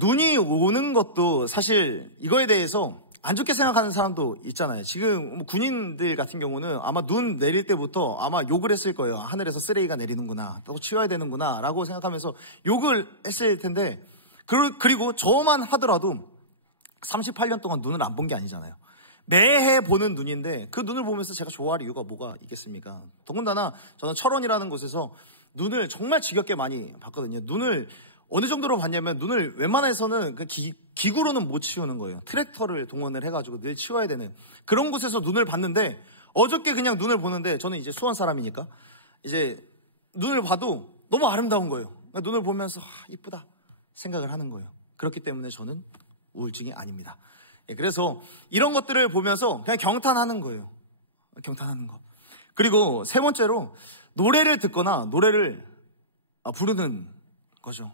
눈이 오는 것도 사실 이거에 대해서 안 좋게 생각하는 사람도 있잖아요. 지금 군인들 같은 경우는 아마 눈 내릴 때부터 아마 욕을 했을 거예요. 하늘에서 쓰레기가 내리는구나, 또 치워야 되는구나 라고 생각하면서 욕을 했을 텐데, 그리고 저만 하더라도 38년 동안 눈을 안 본 게 아니잖아요. 매해 보는 눈인데 그 눈을 보면서 제가 좋아할 이유가 뭐가 있겠습니까? 더군다나 저는 철원이라는 곳에서 눈을 정말 지겹게 많이 봤거든요. 눈을 어느 정도로 봤냐면 눈을 웬만해서는 기구로는 못 치우는 거예요. 트랙터를 동원을 해가지고 늘 치워야 되는 그런 곳에서 눈을 봤는데, 어저께 그냥 눈을 보는데, 저는 이제 수원 사람이니까 이제 눈을 봐도 너무 아름다운 거예요. 눈을 보면서 이쁘다 생각을 하는 거예요. 그렇기 때문에 저는 우울증이 아닙니다. 그래서 이런 것들을 보면서 그냥 경탄하는 거예요. 경탄하는 거. 그리고 세 번째로 노래를 듣거나 노래를 부르는 거죠.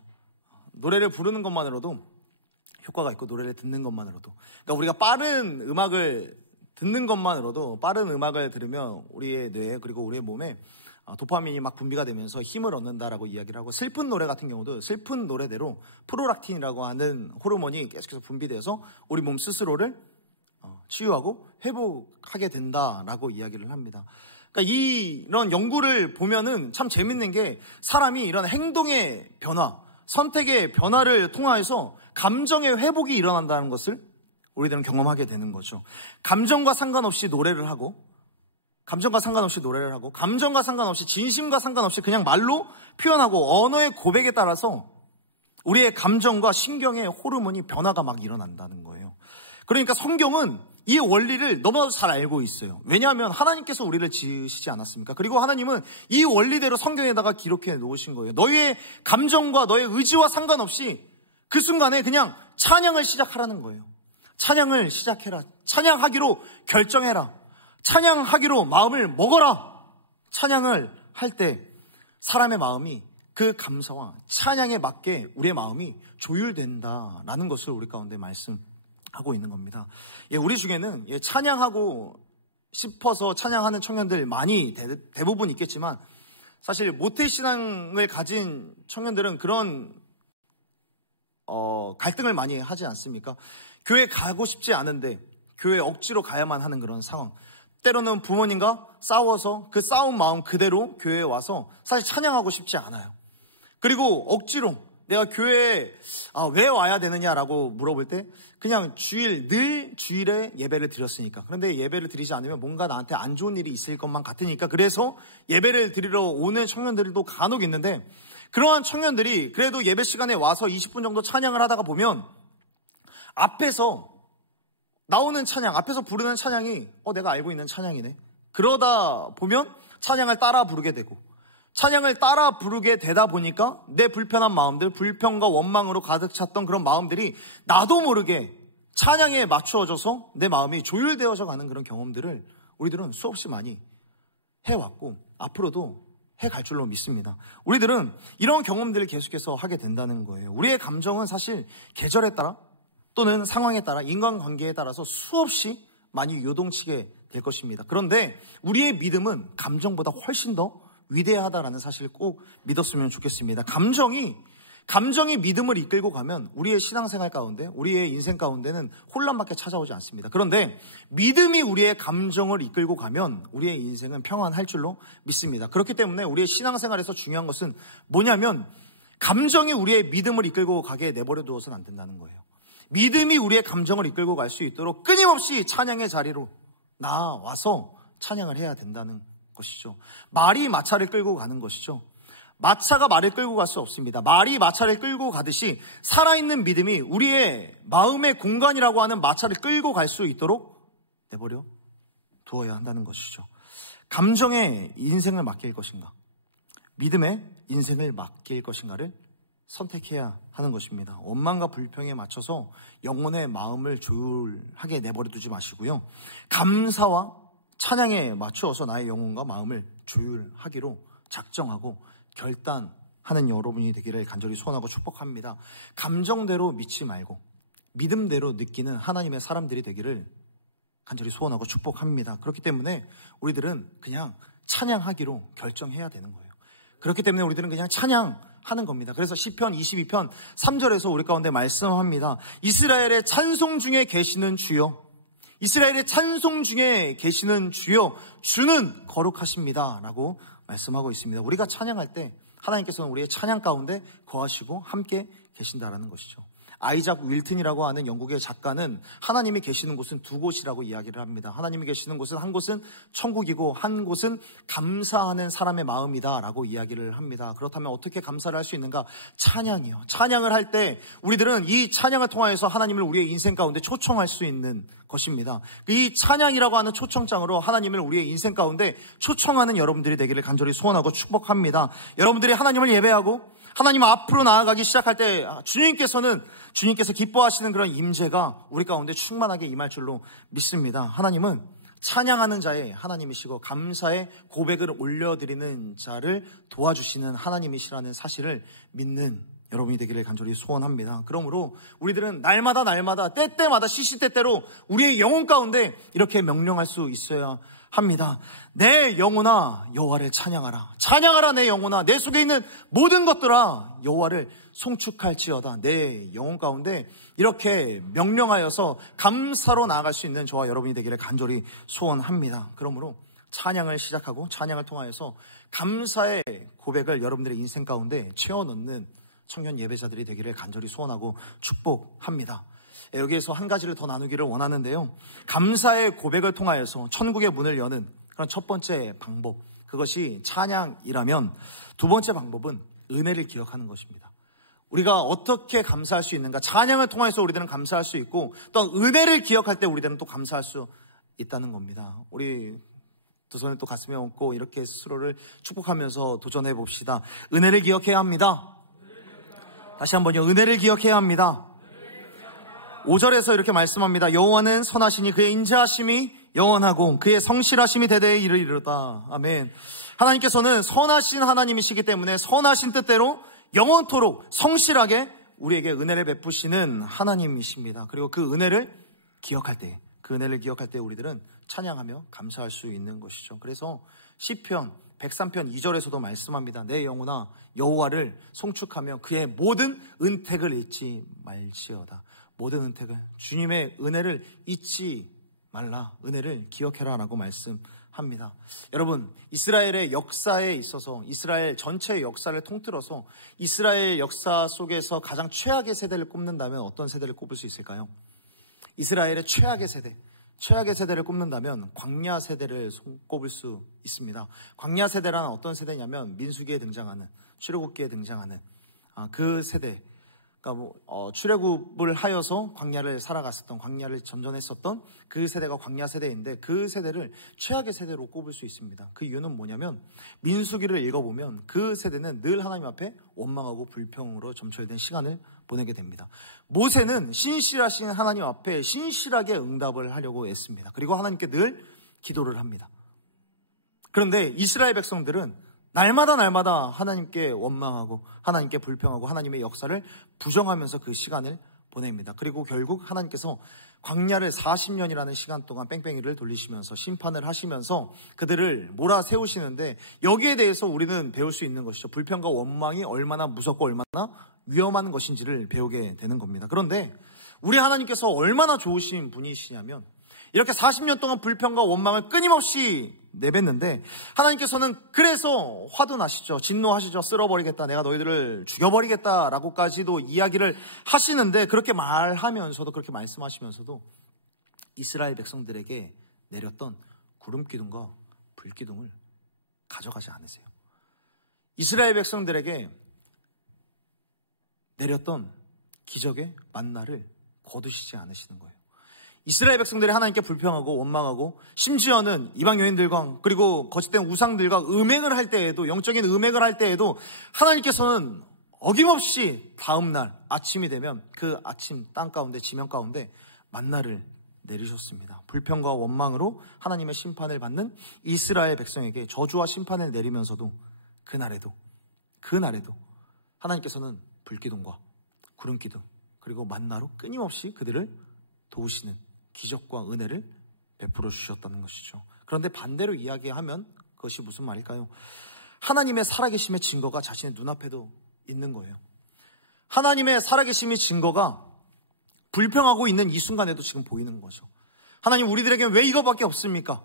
노래를 부르는 것만으로도 효과가 있고, 노래를 듣는 것만으로도, 그러니까 우리가 빠른 음악을 듣는 것만으로도, 빠른 음악을 들으면 우리의 뇌에, 그리고 우리의 몸에 도파민이 막 분비가 되면서 힘을 얻는다라고 이야기를 하고, 슬픈 노래 같은 경우도 슬픈 노래대로 프로락틴이라고 하는 호르몬이 계속해서 분비돼서 우리 몸 스스로를 치유하고 회복하게 된다라고 이야기를 합니다. 그러니까 이런 연구를 보면은 참 재밌는 게, 사람이 이런 행동의 변화, 선택의 변화를 통하여서 감정의 회복이 일어난다는 것을 우리들은 경험하게 되는 거죠. 감정과 상관없이 노래를 하고, 감정과 상관없이 진심과 상관없이 그냥 말로 표현하고 언어의 고백에 따라서 우리의 감정과 신경의 호르몬이 변화가 막 일어난다는 거예요. 그러니까 성경은 이 원리를 너무나도 잘 알고 있어요. 왜냐하면 하나님께서 우리를 지으시지 않았습니까? 그리고 하나님은 이 원리대로 성경에다가 기록해 놓으신 거예요. 너희의 감정과 너의 의지와 상관없이 그 순간에 그냥 찬양을 시작하라는 거예요. 찬양을 시작해라. 찬양하기로 결정해라. 찬양하기로 마음을 먹어라. 찬양을 할 때 사람의 마음이 그 감사와 찬양에 맞게 우리의 마음이 조율된다라는 것을 우리 가운데 말씀하고 있는 겁니다. 우리 중에는 찬양하고 싶어서 찬양하는 청년들 많이 대부분 있겠지만, 사실 모태신앙을 가진 청년들은 그런 갈등을 많이 하지 않습니까? 교회 가고 싶지 않은데 교회 억지로 가야만 하는 그런 상황. 때로는 부모님과 싸워서 그 싸운 마음 그대로 교회에 와서 사실 찬양하고 싶지 않아요. 그리고 억지로 내가 교회에 왜 와야 되느냐라고 물어볼 때, 그냥 늘 주일에 예배를 드렸으니까, 그런데 예배를 드리지 않으면 뭔가 나한테 안 좋은 일이 있을 것만 같으니까, 그래서 예배를 드리러 오는 청년들도 간혹 있는데, 그러한 청년들이 그래도 예배 시간에 와서 20분 정도 찬양을 하다가 보면 앞에서 나오는 찬양, 앞에서 부르는 찬양이 내가 알고 있는 찬양이네. 그러다 보면 찬양을 따라 부르게 되고, 찬양을 따라 부르게 되다 보니까 내 불편한 마음들, 불평과 원망으로 가득 찼던 그런 마음들이 나도 모르게 찬양에 맞추어져서 내 마음이 조율되어져 가는 그런 경험들을 우리들은 수없이 많이 해왔고 앞으로도 해갈 줄로 믿습니다. 우리들은 이런 경험들을 계속해서 하게 된다는 거예요. 우리의 감정은 사실 계절에 따라 또는 상황에 따라, 인간관계에 따라서 수없이 많이 요동치게 될 것입니다. 그런데 우리의 믿음은 감정보다 훨씬 더 위대하다라는 사실을 꼭 믿었으면 좋겠습니다. 감정이 믿음을 이끌고 가면 우리의 신앙생활 가운데, 우리의 인생 가운데는 혼란밖에 찾아오지 않습니다. 그런데 믿음이 우리의 감정을 이끌고 가면 우리의 인생은 평안할 줄로 믿습니다. 그렇기 때문에 우리의 신앙생활에서 중요한 것은 뭐냐면, 감정이 우리의 믿음을 이끌고 가게 내버려 두어서는 안 된다는 거예요. 믿음이 우리의 감정을 이끌고 갈 수 있도록 끊임없이 찬양의 자리로 나와서 찬양을 해야 된다는 것이죠. 말이 마차를 끌고 가는 것이죠. 마차가 말을 끌고 갈 수 없습니다. 말이 마차를 끌고 가듯이 살아있는 믿음이 우리의 마음의 공간이라고 하는 마차를 끌고 갈 수 있도록 내버려 두어야 한다는 것이죠. 감정에 인생을 맡길 것인가, 믿음에 인생을 맡길 것인가를 선택해야 하는 것입니다. 원망과 불평에 맞춰서 영혼의 마음을 조율하게 내버려 두지 마시고요. 감사와 찬양에 맞추어서 나의 영혼과 마음을 조율하기로 작정하고 결단하는 여러분이 되기를 간절히 소원하고 축복합니다. 감정대로 믿지 말고 믿음대로 느끼는 하나님의 사람들이 되기를 간절히 소원하고 축복합니다. 그렇기 때문에 우리들은 그냥 찬양하기로 결정해야 되는 거예요. 그렇기 때문에 우리들은 그냥 찬양하는 겁니다. 그래서 시편 22편 3절에서 우리 가운데 말씀합니다. 이스라엘의 찬송 중에 계시는 주여, 이스라엘의 찬송 중에 계시는 주여, 주는 거룩하십니다 라고 말씀하고 있습니다. 우리가 찬양할 때 하나님께서는 우리의 찬양 가운데 거하시고 함께 계신다라는 것이죠. 아이작 윌튼이라고 하는 영국의 작가는 하나님이 계시는 곳은 두 곳이라고 이야기를 합니다. 하나님이 계시는 곳은 한 곳은 천국이고 한 곳은 감사하는 사람의 마음이다 라고 이야기를 합니다. 그렇다면 어떻게 감사를 할 수 있는가? 찬양이요. 찬양을 할 때 우리들은 이 찬양을 통하여서 하나님을 우리의 인생 가운데 초청할 수 있는 것입니다. 이 찬양이라고 하는 초청장으로 하나님을 우리의 인생 가운데 초청하는 여러분들이 되기를 간절히 소원하고 축복합니다. 여러분들이 하나님을 예배하고 하나님 앞으로 나아가기 시작할 때 주님께서 기뻐하시는 그런 임재가 우리 가운데 충만하게 임할 줄로 믿습니다. 하나님은 찬양하는 자의 하나님이시고 감사의 고백을 올려드리는 자를 도와주시는 하나님이시라는 사실을 믿는 여러분이 되기를 간절히 소원합니다. 그러므로 우리들은 날마다 때때마다 시시때때로 우리의 영혼 가운데 이렇게 명령할 수 있어야 합니다. 내 영혼아 여호와를 찬양하라. 찬양하라 내 영혼아. 내 속에 있는 모든 것들아 여호와를 송축할지어다. 내 영혼 가운데 이렇게 명령하여서 감사로 나아갈 수 있는 저와 여러분이 되기를 간절히 소원합니다. 그러므로 찬양을 시작하고 찬양을 통하여서 감사의 고백을 여러분들의 인생 가운데 채워넣는 청년 예배자들이 되기를 간절히 소원하고 축복합니다. 여기에서 한 가지를 더 나누기를 원하는데요. 감사의 고백을 통하여서 천국의 문을 여는 그런 첫 번째 방법, 그것이 찬양이라면 두 번째 방법은 은혜를 기억하는 것입니다. 우리가 어떻게 감사할 수 있는가? 찬양을 통해서 우리들은 감사할 수 있고 또 은혜를 기억할 때 우리들은 또 감사할 수 있다는 겁니다. 우리 두 손을 또 가슴에 얹고 이렇게 스스로를 축복하면서 도전해 봅시다. 은혜를 기억해야 합니다. 다시 한번요. 은혜를 기억해야 합니다. 5절에서 이렇게 말씀합니다. 여호와는 선하시니 그의 인자하심이 영원하고 그의 성실하심이 대대에 이르리로다. 아멘. 하나님께서는 선하신 하나님이시기 때문에 선하신 뜻대로 영원토록 성실하게 우리에게 은혜를 베푸시는 하나님이십니다. 그리고 그 은혜를 기억할 때 우리들은 찬양하며 감사할 수 있는 것이죠. 그래서 시편 103편 2절에서도 말씀합니다. 내 영혼아 여호와를 송축하며 그의 모든 은택을 잊지 말지어다. 모든 은택을, 주님의 은혜를 잊지 말라, 은혜를 기억해라 라고 말씀합니다. 여러분, 이스라엘의 역사에 있어서 이스라엘 전체의 역사를 통틀어서 이스라엘 역사 속에서 가장 최악의 세대를 꼽는다면 어떤 세대를 꼽을 수 있을까요? 이스라엘의 최악의 세대를 꼽는다면 광야 세대를 꼽을 수 있습니다. 광야 세대란 어떤 세대냐면 민수기에 등장하는, 출애굽기에 등장하는 그 세대, 그러니까 출애굽을 하여서 광야를 살아갔었던, 광야를 전전했었던 그 세대가 광야 세대인데 그 세대를 최악의 세대로 꼽을 수 있습니다. 그 이유는 뭐냐면 민수기를 읽어보면 그 세대는 늘 하나님 앞에 원망하고 불평으로 점철된 시간을 보내게 됩니다. 모세는 신실하신 하나님 앞에 신실하게 응답을 하려고 애씁니다. 그리고 하나님께 늘 기도를 합니다. 그런데 이스라엘 백성들은 날마다 하나님께 원망하고 하나님께 불평하고 하나님의 역사를 부정하면서 그 시간을 보냅니다. 그리고 결국 하나님께서 광야를 40년이라는 시간 동안 뺑뺑이를 돌리시면서 심판을 하시면서 그들을 몰아세우시는데 여기에 대해서 우리는 배울 수 있는 것이죠. 불평과 원망이 얼마나 무섭고 얼마나 위험한 것인지를 배우게 되는 겁니다. 그런데 우리 하나님께서 얼마나 좋으신 분이시냐면 이렇게 40년 동안 불평과 원망을 끊임없이 내뱉는데 하나님께서는 그래서 화도 나시죠. 진노하시죠. 쓸어버리겠다. 내가 너희들을 죽여버리겠다라고까지도 이야기를 하시는데 그렇게 말하면서도, 그렇게 말씀하시면서도 이스라엘 백성들에게 내렸던 구름 기둥과 불 기둥을 가져가지 않으세요. 이스라엘 백성들에게 내렸던 기적의 만나를 거두시지 않으시는 거예요. 이스라엘 백성들이 하나님께 불평하고 원망하고 심지어는 이방 여인들과 그리고 거짓된 우상들과 음행을 할 때에도, 영적인 음행을 할 때에도 하나님께서는 어김없이 다음날 아침이 되면 그 아침 땅 가운데, 지면 가운데 만나를 내리셨습니다. 불평과 원망으로 하나님의 심판을 받는 이스라엘 백성에게 저주와 심판을 내리면서도 그날에도 하나님께서는 불기둥과 구름기둥 그리고 만나로 끊임없이 그들을 도우시는 기적과 은혜를 베풀어 주셨다는 것이죠. 그런데 반대로 이야기하면 그것이 무슨 말일까요? 하나님의 살아계심의 증거가 자신의 눈앞에도 있는 거예요. 하나님의 살아계심의 증거가 불평하고 있는 이 순간에도 지금 보이는 거죠. 하나님, 우리들에게 왜 이거밖에 없습니까?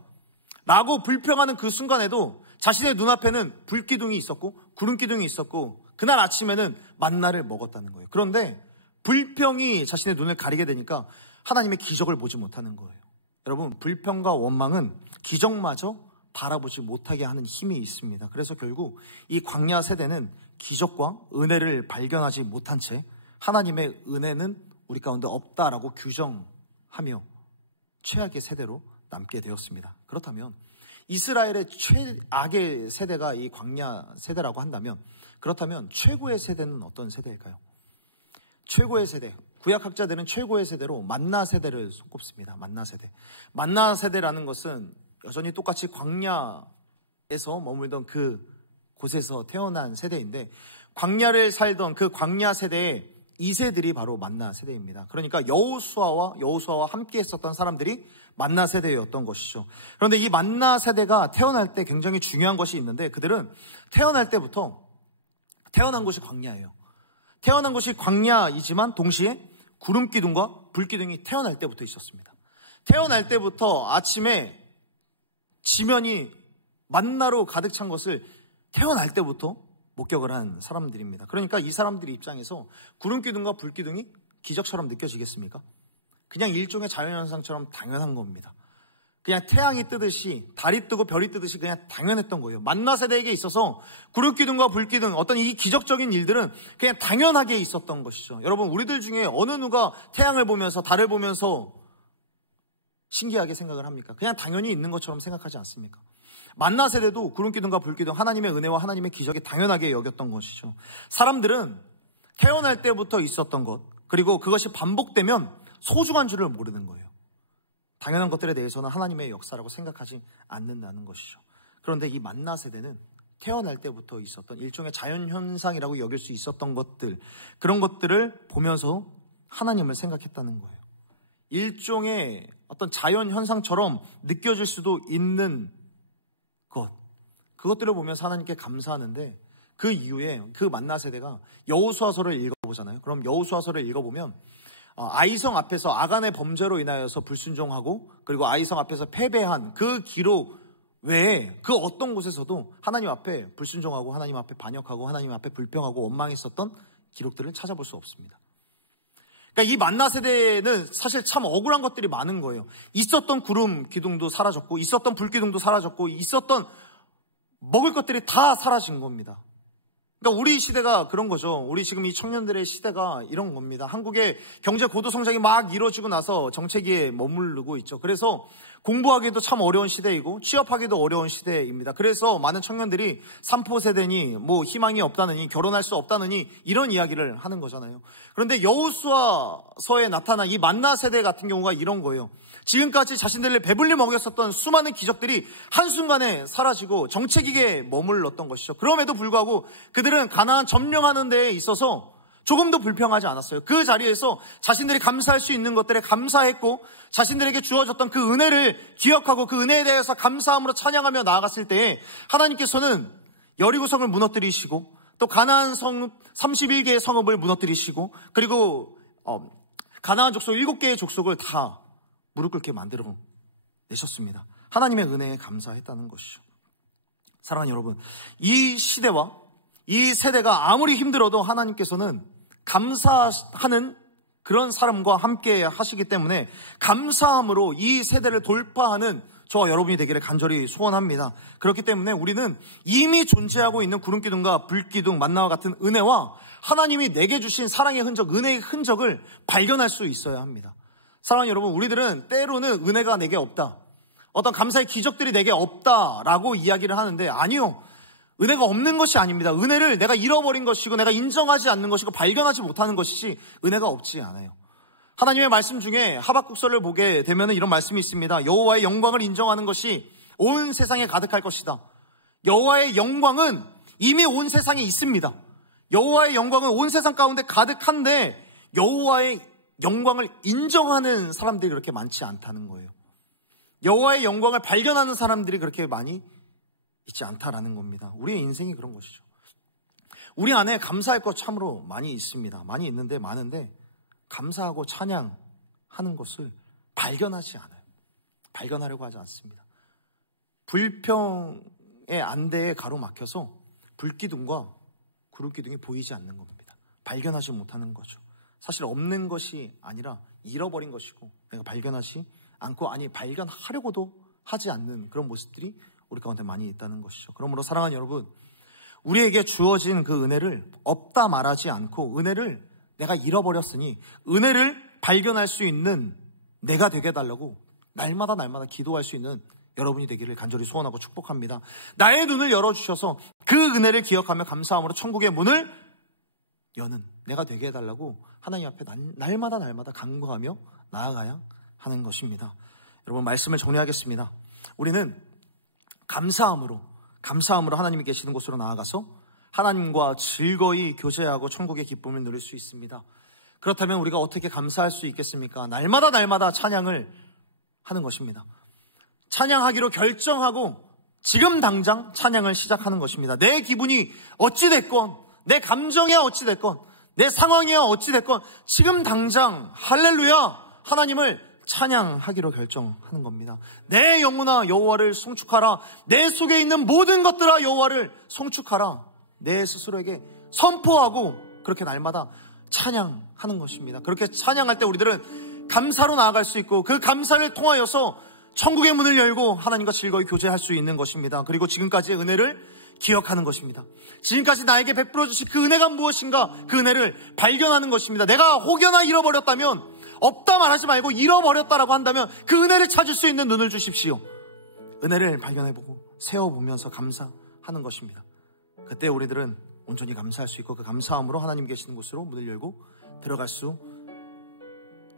라고 불평하는 그 순간에도 자신의 눈앞에는 불기둥이 있었고 구름기둥이 있었고 그날 아침에는 만나를 먹었다는 거예요. 그런데 불평이 자신의 눈을 가리게 되니까 하나님의 기적을 보지 못하는 거예요. 여러분, 불평과 원망은 기적마저 바라보지 못하게 하는 힘이 있습니다. 그래서 결국 이 광야 세대는 기적과 은혜를 발견하지 못한 채 하나님의 은혜는 우리 가운데 없다라고 규정하며 최악의 세대로 남게 되었습니다. 그렇다면 이스라엘의 최악의 세대가 이 광야 세대라고 한다면, 그렇다면 최고의 세대는 어떤 세대일까요? 최고의 세대, 구약학자들은 최고의 세대로 만나 세대를 손꼽습니다. 만나 세대. 만나 세대라는 것은 여전히 똑같이 광야에서 머물던 그 곳에서 태어난 세대인데, 광야를 살던 그 광야 세대의 2세들이 바로 만나 세대입니다. 그러니까 여호수아와 함께 했었던 사람들이 만나 세대였던 것이죠. 그런데 이 만나 세대가 태어날 때 굉장히 중요한 것이 있는데, 그들은 태어날 때부터 태어난 곳이 광야예요. 태어난 곳이 광야이지만 동시에 구름기둥과 불기둥이 태어날 때부터 있었습니다. 태어날 때부터 아침에 지면이 만나로 가득 찬 것을 태어날 때부터 목격을 한 사람들입니다. 그러니까 이 사람들 입장에서 구름기둥과 불기둥이 기적처럼 느껴지겠습니까? 그냥 일종의 자연현상처럼 당연한 겁니다. 그냥 태양이 뜨듯이, 달이 뜨고 별이 뜨듯이 그냥 당연했던 거예요. 만나 세대에게 있어서 구름기둥과 불기둥, 어떤 이 기적적인 일들은 그냥 당연하게 있었던 것이죠. 여러분, 우리들 중에 어느 누가 태양을 보면서 달을 보면서 신기하게 생각을 합니까? 그냥 당연히 있는 것처럼 생각하지 않습니까? 만나 세대도 구름기둥과 불기둥, 하나님의 은혜와 하나님의 기적이 당연하게 여겼던 것이죠. 사람들은 태어날 때부터 있었던 것, 그리고 그것이 반복되면 소중한 줄을 모르는 거예요. 당연한 것들에 대해서는 하나님의 역사라고 생각하지 않는다는 것이죠. 그런데 이 만나 세대는 태어날 때부터 있었던 일종의 자연현상이라고 여길 수 있었던 것들, 그런 것들을 보면서 하나님을 생각했다는 거예요. 일종의 어떤 자연현상처럼 느껴질 수도 있는 것, 그것들을 보면서 하나님께 감사하는데, 그 이후에 그 만나 세대가 여호수아서를 읽어보잖아요. 그럼 여호수아서를 읽어보면 아이성 앞에서 아간의 범죄로 인하여서 불순종하고, 그리고 아이성 앞에서 패배한 그 기록 외에 그 어떤 곳에서도 하나님 앞에 불순종하고 하나님 앞에 반역하고 하나님 앞에 불평하고 원망했었던 기록들을 찾아볼 수 없습니다. 그러니까 이 만나 세대는 사실 참 억울한 것들이 많은 거예요. 있었던 구름 기둥도 사라졌고, 있었던 불기둥도 사라졌고, 있었던 먹을 것들이 다 사라진 겁니다. 그러니까 우리 시대가 그런 거죠. 우리 지금 이 청년들의 시대가 이런 겁니다. 한국의 경제 고도 성장이 막 이루어지고 나서 정체기에 머무르고 있죠. 그래서 공부하기도 참 어려운 시대이고 취업하기도 어려운 시대입니다. 그래서 많은 청년들이 삼포 세대니 뭐 희망이 없다느니 결혼할 수 없다느니 이런 이야기를 하는 거잖아요. 그런데 여호수아서에 나타난 이 만나 세대 같은 경우가 이런 거예요. 지금까지 자신들을 배불리 먹였었던 수많은 기적들이 한순간에 사라지고 정체기에 머물렀던 것이죠. 그럼에도 불구하고 그들은 가나안 점령하는 데에 있어서 조금도 불평하지 않았어요. 그 자리에서 자신들이 감사할 수 있는 것들에 감사했고, 자신들에게 주어졌던 그 은혜를 기억하고 그 은혜에 대해서 감사함으로 찬양하며 나아갔을 때에 하나님께서는 여리고성을 무너뜨리시고, 또 가나안 성 31개의 성읍을 무너뜨리시고, 그리고 가나안 족속 7개의 족속을 다 무릎 꿇게 만들어 내셨습니다. 하나님의 은혜에 감사했다는 것이죠. 사랑하는 여러분, 이 시대와 이 세대가 아무리 힘들어도 하나님께서는 감사하는 그런 사람과 함께 하시기 때문에 감사함으로 이 세대를 돌파하는 저와 여러분이 되기를 간절히 소원합니다. 그렇기 때문에 우리는 이미 존재하고 있는 구름기둥과 불기둥, 만나와 같은 은혜와 하나님이 내게 주신 사랑의 흔적, 은혜의 흔적을 발견할 수 있어야 합니다. 사랑하는 여러분, 우리들은 때로는 은혜가 내게 없다, 어떤 감사의 기적들이 내게 없다라고 이야기를 하는데, 아니요, 은혜가 없는 것이 아닙니다. 은혜를 내가 잃어버린 것이고 내가 인정하지 않는 것이고 발견하지 못하는 것이지 은혜가 없지 않아요. 하나님의 말씀 중에 하박국서를 보게 되면 이런 말씀이 있습니다. 여호와의 영광을 인정하는 것이 온 세상에 가득할 것이다. 여호와의 영광은 이미 온 세상에 있습니다. 여호와의 영광은 온 세상 가운데 가득한데 여호와의 영광을 인정하는 사람들이 그렇게 많지 않다는 거예요. 여호와의 영광을 발견하는 사람들이 그렇게 많이 있지 않다라는 겁니다. 우리의 인생이 그런 것이죠. 우리 안에 감사할 것 참으로 많이 있습니다. 많이 있는데 많은데 감사하고 찬양하는 것을 발견하지 않아요. 발견하려고 하지 않습니다. 불평의 안대에 가로막혀서 불기둥과 구름기둥이 보이지 않는 겁니다. 발견하지 못하는 거죠. 사실 없는 것이 아니라 잃어버린 것이고 내가 발견하지 않고, 아니 발견하려고도 하지 않는 그런 모습들이 우리 가운데 많이 있다는 것이죠. 그러므로 사랑하는 여러분, 우리에게 주어진 그 은혜를 없다 말하지 않고 은혜를 내가 잃어버렸으니 은혜를 발견할 수 있는 내가 되게 해달라고 날마다 기도할 수 있는 여러분이 되기를 간절히 소원하고 축복합니다. 나의 눈을 열어주셔서 그 은혜를 기억하며 감사함으로 천국의 문을 여는 내가 되게 해달라고 하나님 앞에 날마다 간구하며 나아가야 하는 것입니다. 여러분, 말씀을 정리하겠습니다. 우리는 감사함으로 하나님이 계시는 곳으로 나아가서 하나님과 즐거이 교제하고 천국의 기쁨을 누릴 수 있습니다. 그렇다면 우리가 어떻게 감사할 수 있겠습니까? 날마다 찬양을 하는 것입니다. 찬양하기로 결정하고 지금 당장 찬양을 시작하는 것입니다. 내 기분이 어찌됐건, 내 감정이 어찌됐건, 내 상황이 어찌됐건 지금 당장 할렐루야 하나님을 찬양하기로 결정하는 겁니다. 내 영혼아 여호와를 송축하라. 내 속에 있는 모든 것들아 여호와를 송축하라. 내 스스로에게 선포하고 그렇게 날마다 찬양하는 것입니다. 그렇게 찬양할 때 우리들은 감사로 나아갈 수 있고 그 감사를 통하여서 천국의 문을 열고 하나님과 즐거이 교제할 수 있는 것입니다. 그리고 지금까지의 은혜를 기억하는 것입니다. 지금까지 나에게 베풀어 주신 그 은혜가 무엇인가, 그 은혜를 발견하는 것입니다. 내가 혹여나 잃어버렸다면, 없다 말하지 말고 잃어버렸다라고 한다면 그 은혜를 찾을 수 있는 눈을 주십시오. 은혜를 발견해보고 세워보면서 감사하는 것입니다. 그때 우리들은 온전히 감사할 수 있고 그 감사함으로 하나님 계시는 곳으로 문을 열고 들어갈 수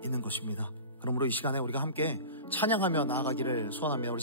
있는 것입니다. 그러므로 이 시간에 우리가 함께 찬양하며 나아가기를 소원하며 우리